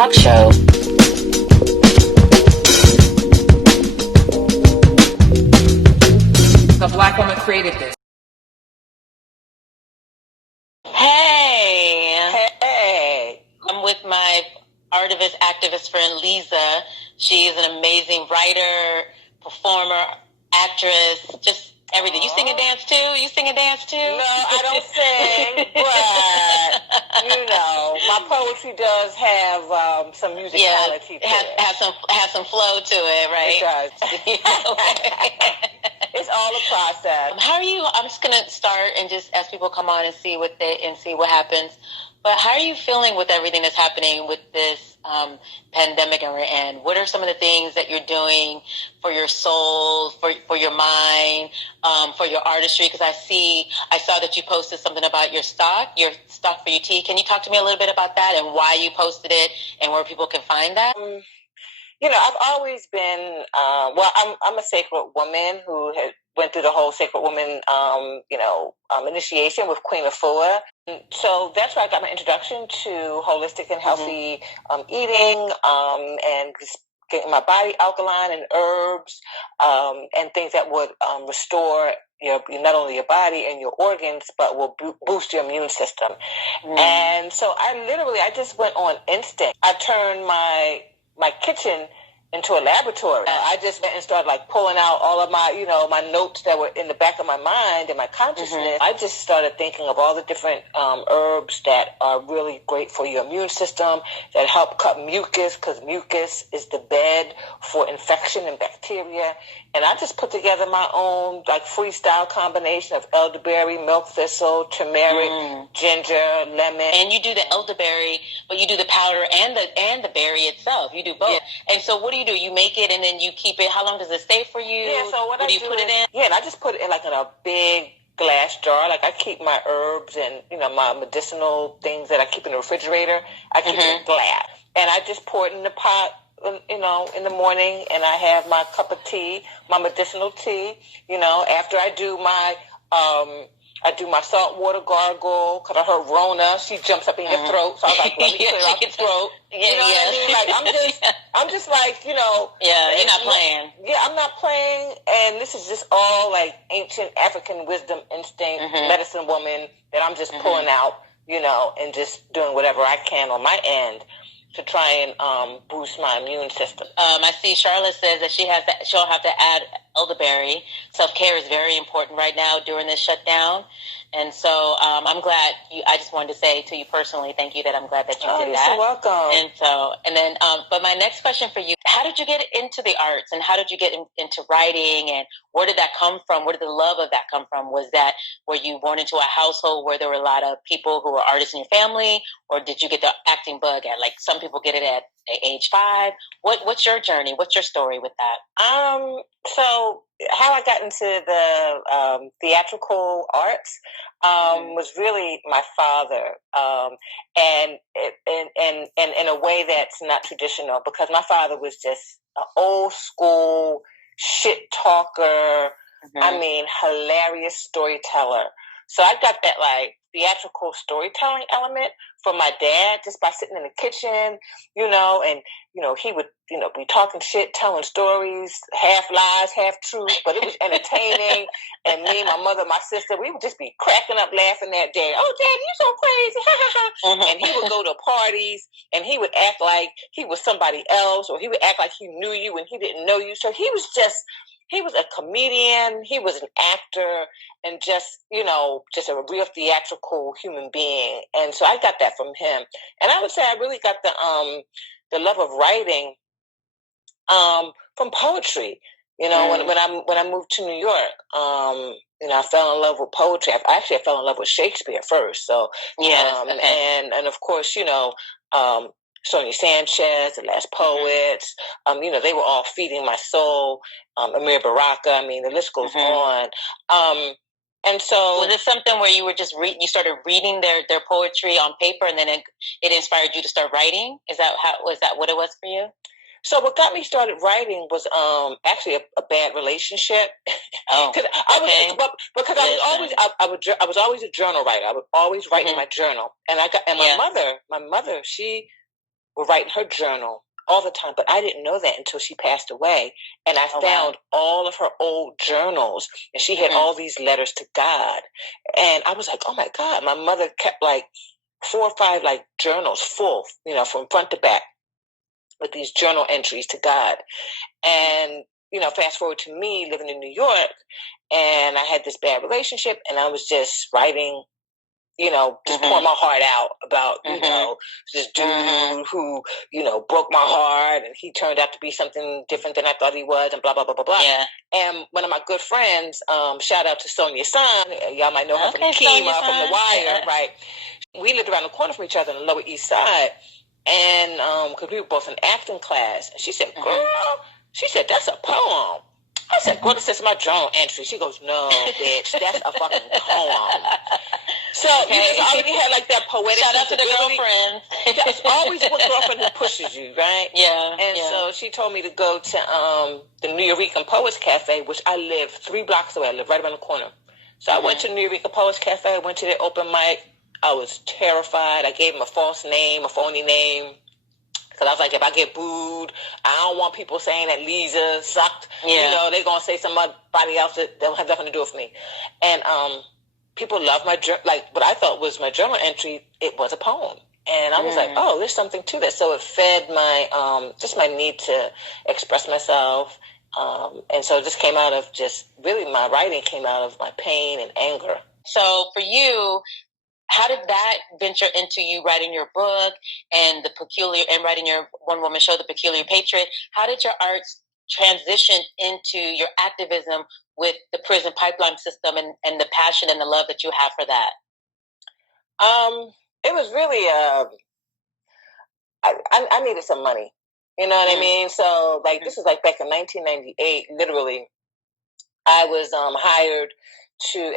talk show. A Black woman created this. Hey. I'm with my Artivist, activist friend Liza. She is an amazing writer, performer, actress, just everything. You sing and dance too? You sing and dance too? No, I don't sing, but my poetry does have some musicality to it. Have some flow to it, right? It does. It's all a process. How are you? I'm just gonna start and just as people come on and see what happens. But how are you feeling with everything that's happening with this pandemic and we're in? What are some of the things that you're doing for your soul, for your mind, for your artistry? Because I saw that you posted something about your stock for your tea. Can you talk to me a little bit about that and why you posted it and where people can find that? I've always been, I'm a sacred woman who went through the whole sacred woman, initiation with Queen Afua. So that's where I got my introduction to holistic and healthy eating, and just getting my body alkaline and herbs, and things that would restore not only your body and your organs, but will boost your immune system. And so I just went on instinct. I turned my kitchen into a laboratory. I just went and started pulling out all of my, my notes that were in the back of my mind and my consciousness. I just started thinking of all the different herbs that are really great for your immune system, that help cut mucus, because mucus is the bed for infection and bacteria. And I just put together my own freestyle combination of elderberry, milk thistle, turmeric, ginger, lemon. And you do the elderberry, but you do the powder and the berry itself. You do both. Yeah. And so what do? You make it and then you keep it. How long does it stay for you? Yeah, so what do you put it in? Yeah, and I just put it in in a big glass jar. I keep my herbs and my medicinal things that I keep in the refrigerator. I keep it in glass, and I just pour it in the pot. In the morning, and I have my cup of tea, my medicinal tea. After I do my salt water gargle, because I heard Rona, she jumps up in your throat. So I was like, let me clear out your throat. What I mean? I'm just yeah, you're not playing. Yeah, I'm not playing. And this is just all ancient African wisdom, instinct, medicine woman that I'm just pulling out, and just doing whatever I can on my end to try and boost my immune system. I see Charlotte says that she'll have to add elderberry. Self-care is very important right now during this shutdown. And so I'm glad I just wanted to say to you personally, thank you, that I'm glad that you did that. You're welcome. And then, but my next question for you, how did you get into the arts and how did you get into writing and where did that come from? Where did the love of that come from? Were you born into a household where there were a lot of people who were artists in your family, or did you get the acting bug at some people get it at age 5? What's your journey? What's your story with that? So how I got into the theatrical arts was really my father, and in a way that's not traditional, because my father was just an old school shit talker. I mean, hilarious storyteller. So I got that theatrical storytelling element from my dad just by sitting in the kitchen, and he would be talking shit, telling stories, half lies, half truth, but it was entertaining. And me, my mother, my sister, we would just be cracking up laughing that day. Oh, Daddy, you so crazy. And he would go to parties and he would act like he was somebody else, or he would act like he knew you when he didn't know you. So he was a comedian, he was an actor, and just a real theatrical human being. And so I got that from him. And I would say I really got the love of writing from poetry. When I moved to New York, I fell in love with poetry. I fell in love with Shakespeare first. So and of course, Sonia Sanchez, The Last Poets, they were all feeding my soul. Amir Baraka, the list goes on. And so, was it something where you were just you started reading their poetry on paper, and then it inspired you to start writing? Was that what it was for you? So what got me started writing was actually a bad relationship. Oh, because I was always a journal writer. I would always write in my journal, and my mother, she were writing her journal all the time, but I didn't know that until she passed away. And I found all of her old journals, and she had all these letters to God. And I was like, oh my God, my mother kept like 4 or 5 like journals full, you know, from front to back with these journal entries to God. And, you know, fast forward to me living in New York, and I had this bad relationship, and I was just writing, you know, just pouring my heart out about, you know, this dude who, you know, broke my heart, and he turned out to be something different than I thought he was, and blah, blah, blah, blah, blah. Yeah. And one of my good friends, shout out to Sonia Son, y'all might know her from Kima, from The Wire, right? We lived around the corner from each other on the Lower East Side, and because we were both in acting class, and she said, girl, she said, that's a poem. I said, girl, this is my journal entry. She goes, no, bitch, that's a fucking poem. So you just already had like that poetic shout out to the girlfriend. That's always one girlfriend who pushes you, right? Yeah. And so she told me to go to the New Eureka Poets Cafe, which I live 3 blocks away. I live right around the corner. So I went to New Eureka Poets Cafe. I went to their open mic. I was terrified. I gave them a false name, a phony name. Because I was like, if I get booed, I don't want people saying that Liza sucked. Yeah. You know, they're going to say somebody else that don't have nothing to do with me. And people love my, like, what I thought was my journal entry, it was a poem. And I was like, oh, there's something to that. So it fed my, just my need to express myself. And so it just came out of really my writing came out of my pain and anger. So for you, how did that venture into you writing your book and writing your one-woman show, The Peculiar Patriot? How did your arts transition into your activism with the prison pipeline system and the passion and the love that you have for that? It was really, I needed some money. You know what I mean? So, like, this was like back in 1998, literally, I was hired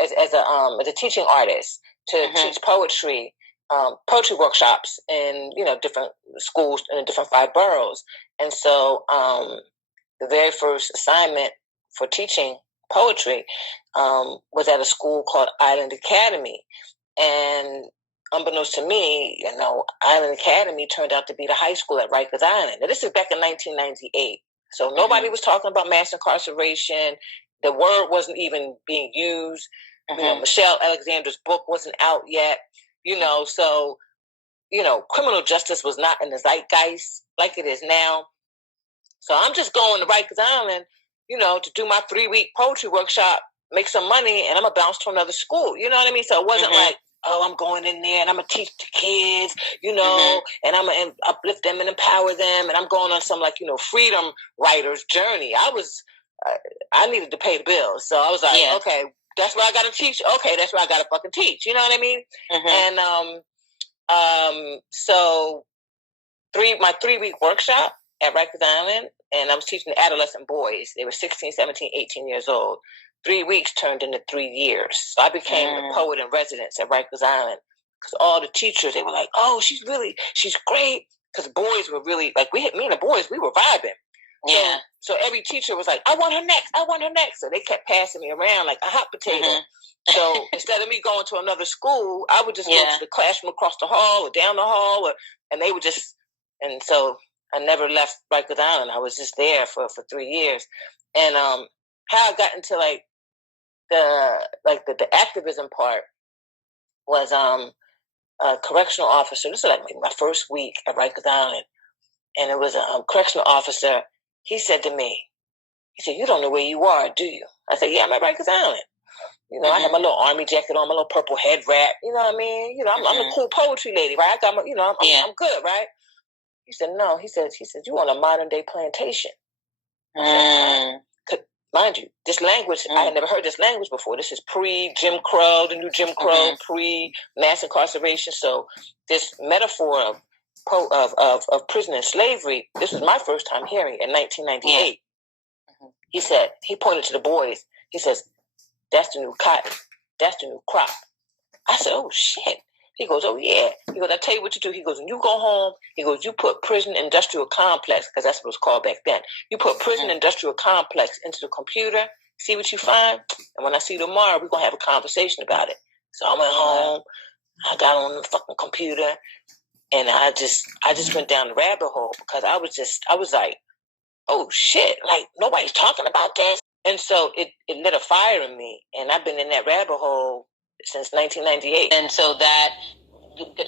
as a teaching artist to teach poetry workshops in, you know, different schools in the different 5 boroughs. And so the very first assignment for teaching poetry was at a school called Island Academy. And unbeknownst to me, you know, Island Academy turned out to be the high school at Rikers Island. Now, this is back in 1998. So nobody was talking about mass incarceration. The word wasn't even being used. You know, Michelle Alexander's book wasn't out yet. You know, so, you know, criminal justice was not in the zeitgeist like it is now. So I'm just going to Rikers Island, you know, to do my 3-week poetry workshop, make some money, and I'm going to bounce to another school. You know what I mean? So it wasn't like, oh, I'm going in there and I'm going to teach the kids, you know, and I'm going to uplift them and empower them. And I'm going on some, like, you know, freedom writer's journey. I needed to pay the bills. So I was like, okay, that's where I got to teach. Okay, that's where I got to fucking teach. You know what I mean? And so my 3-week workshop at Rikers Island, and I was teaching adolescent boys. They were 16, 17, 18 years old. 3 weeks turned into 3 years. So I became the poet in residence at Rikers Island because all the teachers, they were like, oh, she's great. Because boys were really, like, me and the boys, we were vibing. Yeah. So every teacher was like, I want her next. So they kept passing me around like a hot potato. So instead of me going to another school, I would just go to the classroom across the hall or down the hall, and they would just, and so I never left Rikers Island. I was just there for 3 years. And how I got into the activism part was a correctional officer. This is like my first week at Rikers Island. And it was a correctional officer. He said to me, you don't know where you are, do you? I said, yeah, I'm at Rikers Island. You know, I have my little army jacket on, my little purple head wrap. You know what I mean? You know, I'm a cool poetry lady, right? I got my, you know, I'm good, right? He said, no. He said, you on a modern day plantation. I said, mind you, this language, I had never heard this language before. This is pre-Jim Crow, the new Jim Crow, pre-mass incarceration. So this metaphor of prison and slavery, this was my first time hearing it in 1998. He said, he pointed to the boys. He says, that's the new cotton. That's the new crop. I said, oh, shit. He goes, oh, yeah. He goes, I'll tell you what you do. He goes, when you go home, he goes, you put prison industrial complex, because that's what it was called back then. You put prison industrial complex into the computer, see what you find, and when I see you tomorrow, we're going to have a conversation about it. So I went home. I got on the fucking computer, And I just went down the rabbit hole because I was like, oh shit, like nobody's talking about this. And so it lit a fire in me, and I've been in that rabbit hole since 1998. And so that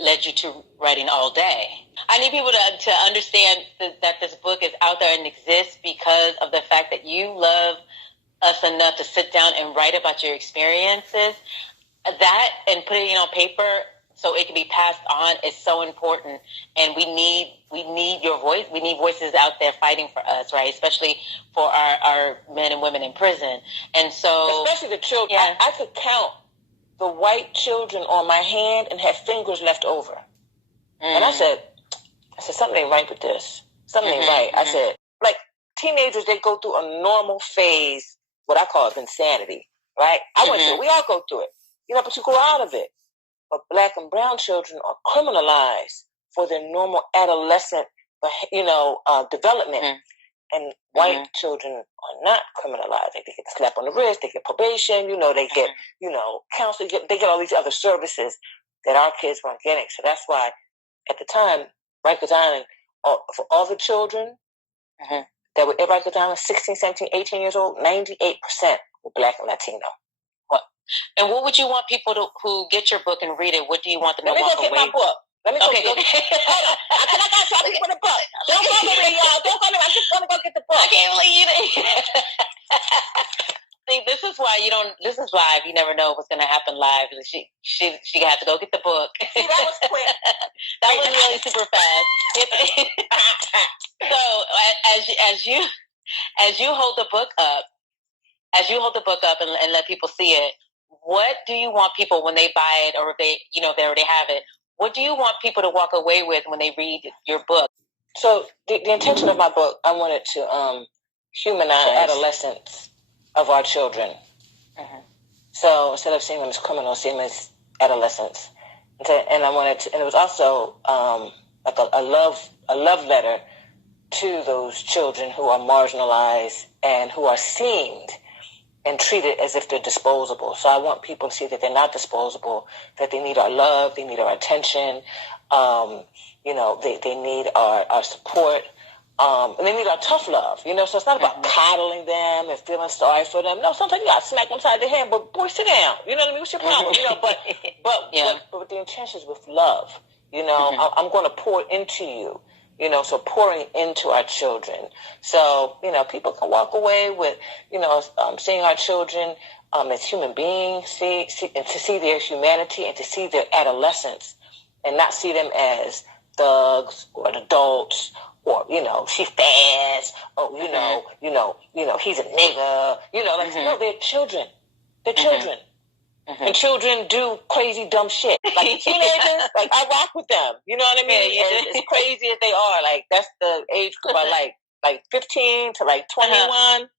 led you to writing all day. I need people to understand that this book is out there and exists because of the fact that you love us enough to sit down and write about your experiences. That and putting it on paper so it can be passed on is so important, and we need your voice. We need voices out there fighting for us, right? Especially for our men and women in prison. And so, especially the children. Yeah. I could count the white children on my hand and have fingers left over. And I said, something ain't right with this. Something ain't right. I said, like teenagers, they go through a normal phase, what I call insanity, right? I went through it. We all go through it, but you go out of it. But Black and brown children are criminalized for their normal adolescent, development. And white children are not criminalized. They get a slap on the wrist, they get probation, they get, counseling, they get all these other services that our kids weren't getting. So that's why at the time, Rikers Island, for all the children that were at Rikers Island, 16, 17, 18 years old, 98% were Black and Latino. And what would you want people who get your book and read it? What do you want them to walk away? Let me go get my book. Let me go get it. Hold on. I got to shopping for the book. Don't go to me, y'all. Don't go to me. I'm just going to go get the book. I can't believe it. See, this is why this is live. You never know what's going to happen live. She had to go get the book. See, that was quick. That was really super fast. So as you hold the book up, and let people see it, what do you want people when they buy it, or if they already have it? What do you want people to walk away with when they read your book? So the intention of my book, I wanted to humanize adolescence of our children. So instead of seeing them as criminals, see them as adolescents. And I wanted to, and it was also like a love letter to those children who are marginalized and who are seen and treated as if they're disposable. So I want people to see that they're not disposable, that they need our love, they need our attention, they need our support, and they need our tough love, So it's not about coddling them and feeling sorry for them. No, sometimes you got to smack them side of the head, but boy, sit down. You know what I mean? What's your problem? But the intention is with love. I'm going to pour into you. So pouring into our children. So, people can walk away with, seeing our children as human beings, see and to see their humanity and to see their adolescence and not see them as thugs or adults or, she fast or, he's a nigga, no, they're children. They're children. And children do crazy, dumb shit. Like teenagers, like I rock with them. You know what I mean? As crazy as they are, like that's the age group I like 15 to like 21.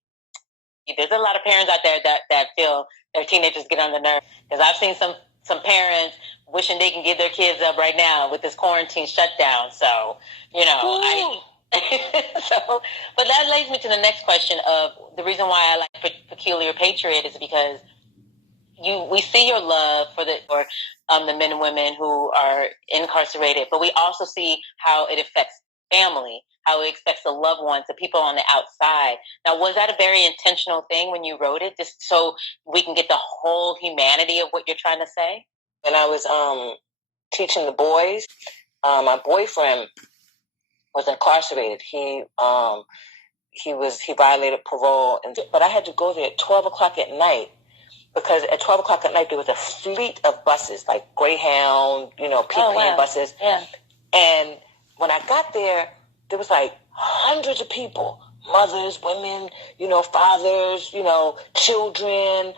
There's a lot of parents out there that feel their teenagers get on the nerve. Because I've seen some parents wishing they can get their kids up right now with this quarantine shutdown. So, but that leads me to the next question of the reason why I like Peculiar Patriot is because we see your love for the men and women who are incarcerated, but we also see how it affects family, how it affects the loved ones, the people on the outside. Now, was that a very intentional thing when you wrote it, just so we can get the whole humanity of what you're trying to say? When I was teaching the boys, my boyfriend was incarcerated. He violated parole, but I had to go there at 12 o'clock at night. Because at 12 o'clock at night, there was a fleet of buses, like Greyhound, Peterson buses. Yeah. And when I got there, there was like hundreds of people, mothers, women, fathers, children,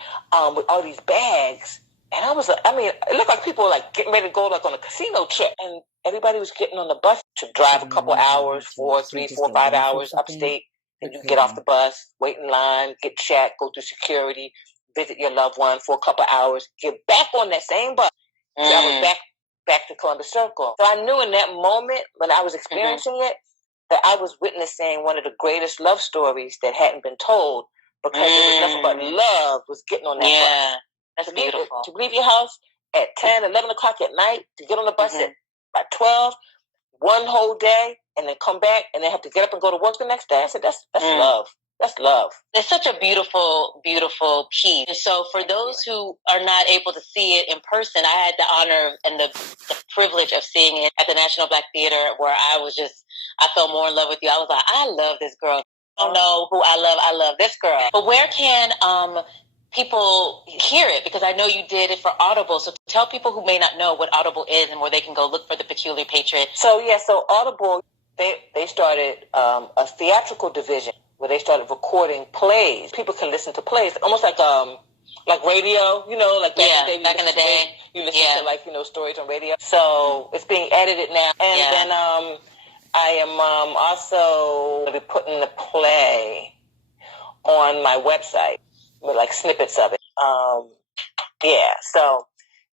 with all these bags. And I was like, it looked like people were like getting ready to go like on a casino trip. And everybody was getting on the bus to drive a couple hours, 3, 4, 5 hours upstate. And you get off the bus, wait in line, get checked, go through security, visit your loved one for a couple hours, get back on that same bus. So I was back to Columbus Circle. So I knew in that moment when I was experiencing it that I was witnessing one of the greatest love stories that hadn't been told because there was nothing but love was getting on that bus. That's beautiful. To leave your house at 10, 11 o'clock at night, to get on the bus at 12, one whole day and then come back and then have to get up and go to work the next day. I said, that's love. That's love. It's such a beautiful, beautiful piece. And so for those who are not able to see it in person, I had the honor and the privilege of seeing it at the National Black Theater, where I fell more in love with you. I was like, I love this girl. I don't know who I love this girl. But where can people hear it? Because I know you did it for Audible. So tell people who may not know what Audible is and where they can go look for The Peculiar Patriot. So Audible, they started a theatrical division where they started recording plays. People can listen to plays, almost like radio, like back in the day. You listen to stories on radio. So it's being edited now, and then I am also going to be putting the play on my website with snippets of it. So,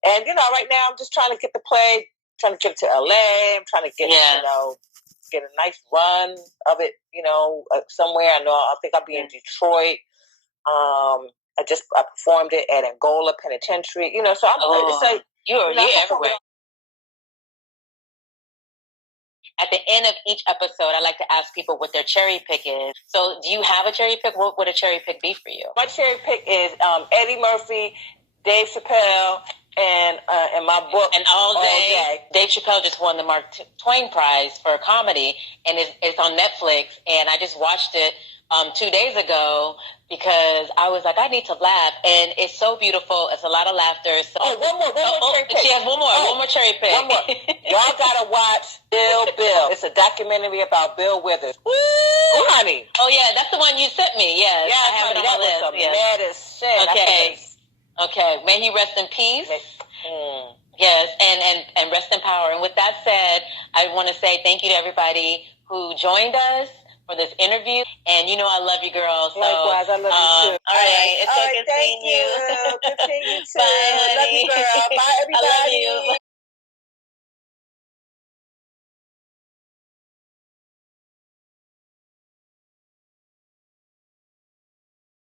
and right now I'm just trying to get the play, trying to get it to LA. I'm trying to get get a nice run of it, somewhere. I think I'll be in Detroit. I performed it at Angola Penitentiary, so I'm you're everywhere. At the end of each episode, I like to ask people what their cherry pick is. So do you have a cherry pick? What would a cherry pick be for you? My cherry pick is Eddie Murphy, Dave Chappelle, and my book, And All Day. Dave Chappelle just won the Mark Twain Prize for comedy, and it's on Netflix. And I just watched it 2 days ago because I was like, I need to laugh, and it's so beautiful. It's a lot of laughter. So, one more cherry pick. She has one more cherry pick. One more. Y'all gotta watch Bill. It's a documentary about Bill Withers. Woo, honey. Oh yeah, that's the one you sent me. Yes, yeah, I have it on my list. Mad as shit. Okay. May he rest in peace. Yes, and rest in power. And with that said, I want to say thank you to everybody who joined us for this interview. And I love you, girl. So, likewise, I love you too. All right, it's so good seeing you. Good seeing you too. Bye, honey. Love you, girl. Bye, everybody. I love you.